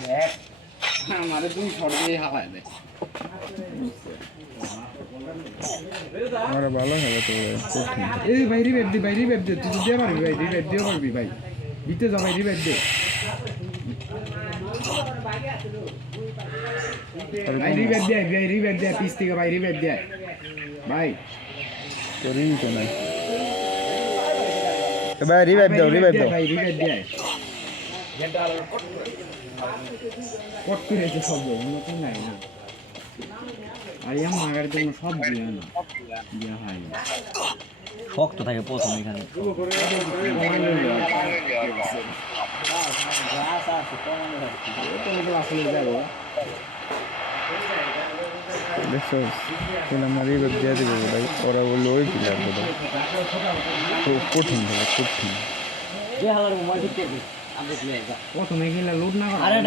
দেখ আমারে দুই শট দিয়ে হাওয়ায় দেয় আমরা ভালো খেলে তো কঠিন এই ভাই রিভাইভ দে তুই দিয়ে পারবি ভাই রিভাইভ দিও পারবি ভাই দিতে যা ভাই রিভাইভ দে ভাই রিভাইভ দে পিস থেকে ভাই রিভাইভ দে ভাই করি তো নাই ভাই রিভাইভ দাও ভাই রিভাইভ দে কট করে যে সব নতুন নাই না আর এম মাগার জন্য সব দিয়ে না দিয়া হয় শক্ত থাকে প্রথম এখানে দেখছো খেলাম না রিভাইভ দিয়ে দেবে ভাই ওরা বললো ওই প্লেয়ার বোধ খুব কঠিন খেলা কঠিন যে হালার মোবাইল ঠিক করবি আপনি প্রথমে গেলে লুট না করা